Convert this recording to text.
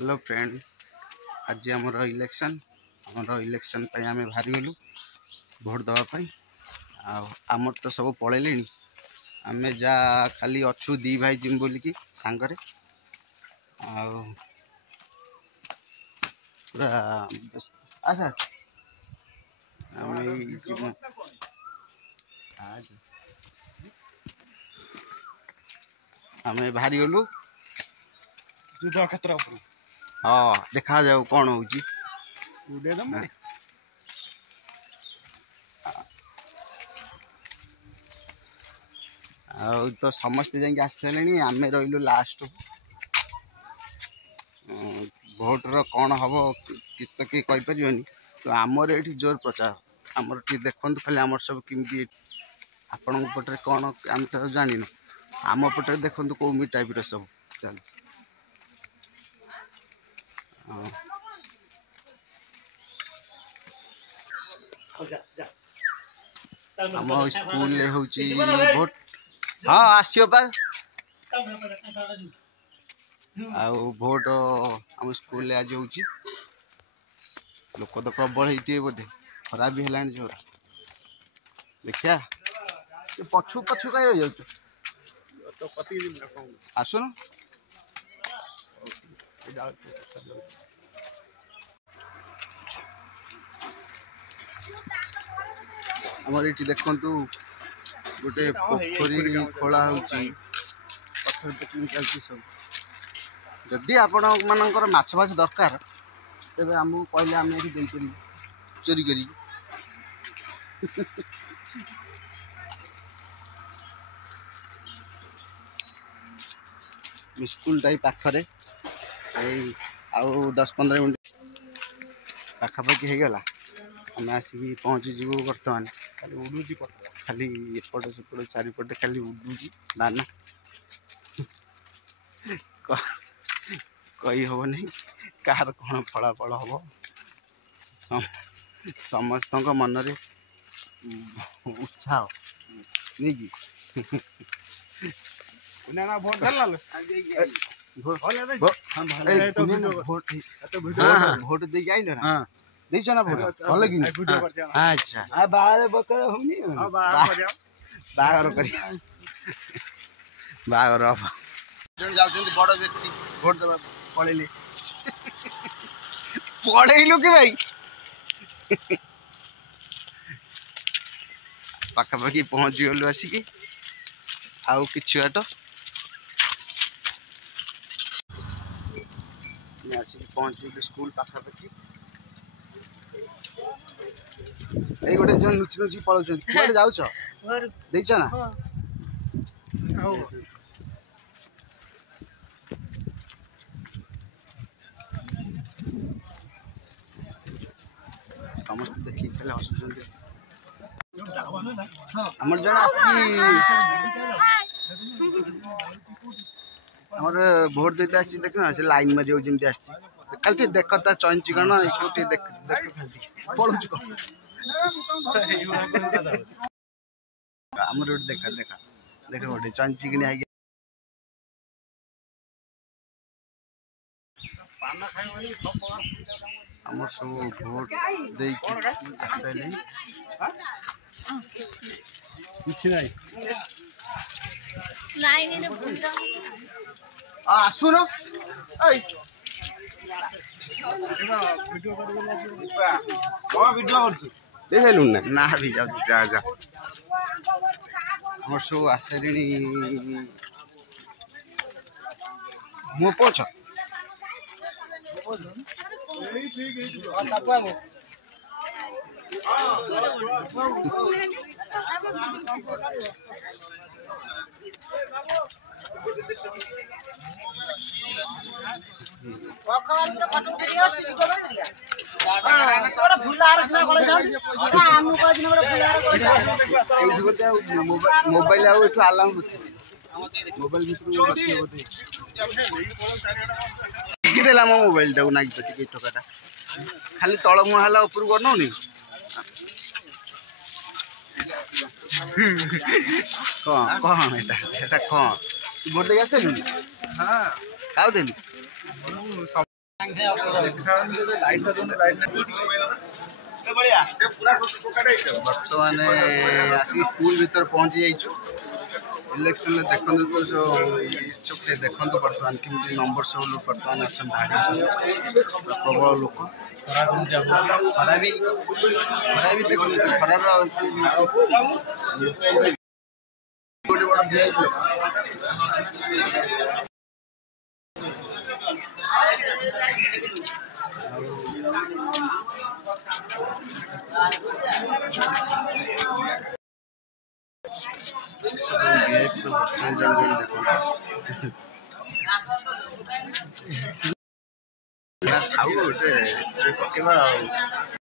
Hello friend, आज आमर election आम बाहरी गलु भोट दवापाई। आमर तो सब पलैले आम जा खाली अच्छु दी भाई जिम बोलिकी सांगरे पूरा आस आम बाहरी गलु युद्ध क्षेत्र हाँ देखा जाऊ कौन हो तो समस्ते जाकि आसले आम रही लास्ट भोटर कौन हम तो किए कहीपर तो आमर ये जोर प्रचार आमर देखु खाली आमर सब कमी आपण पटे कौन आम तो जान आम पटे देखु कौ टाइप सब चल आम स्कूल हूँ भोट हाँ आसो भोट आम स्कूल आज हो लोक तो प्रबल होते बोधे खराब भी है जोर देखिया पछू पछू कहीं रही जाऊ आसुन आमर ये देखु गोटे पोखरी खोला पत्थर पिकनिक चलती सब जदि आपण मानकर माछ फाछ दरकार तेरे आमको कहले आम ये चोरी करी स्कूल टाइप पाखरे आउ 10-15 मिनट पाखापाखि हो गला आम आसिक पहुँची जीव बर्तमान खाली एपट सेपट चारिपटे खाली उड़ूची दाना कही हम नहीं कार कौन फलाफल हम समस्त मनरे उत्साह नहीं कि भोट दे आइल ना देछ ना भोट भल कि अच्छा बाहर जाऊँ बड़ व्यक्ति भोट दबा पलैले पलैलु कि भाई पाखापाखि पहुँची गलु आसिक आउ कि बाट आसिक पहुँची स्कूल पाखापाखि ये गोटे जो नुची नुची पलाउछन कुआडे जाउछ देछ ना समस्त देखिए खाली हसुन आमर जन आमर भोट देते आस देखना से लाइन मारे जमी आस खाली देखता चैन चिकन पड़ू आमर गोटे देखा देखा देख गोटे चैन चिकन आ आम सब भोट दे आसुन ना भी जा जा जा आम सब आसले मो पछ मोबाइल आलाउ मोबाइल टिकेला मो मोबाइल टाक नागी टिके टकाटा खाली तल मुहाला ऊपर बनौनी कौन कौन एटा कौन भोट दे आसेलु हां काउ देलु ବର୍ତ୍ତମାନ ଆସିକି ସ୍କୁଲ ଭିତରେ ପହଞ୍ଚି ଯାଇଛୁ। ଇଲେକ୍ସନରେ ଦେଖନ୍ତୁ ତ ସବୁ ଦେଖନ୍ତୁ ବର୍ତ୍ତମାନ କେମିତି ନମ୍ବର ସବୁ ବର୍ତ୍ତମାନ ଆସନ୍ତି ଭାରି ପ୍ରବଳ ଲୋକ। ଖରା ବି ଦେଖନ୍ତୁ ଖରାର ଗୋଟେ ବଡ଼ ଭିଆଇପି ଲୋକ। ଭିଆଇପି ତ ବର୍ତ୍ତମାନ ଜଣେ ଦେଖନ୍ତୁ ଖାଉ ଗୋଟେ ପକେଇବା ଆଉ।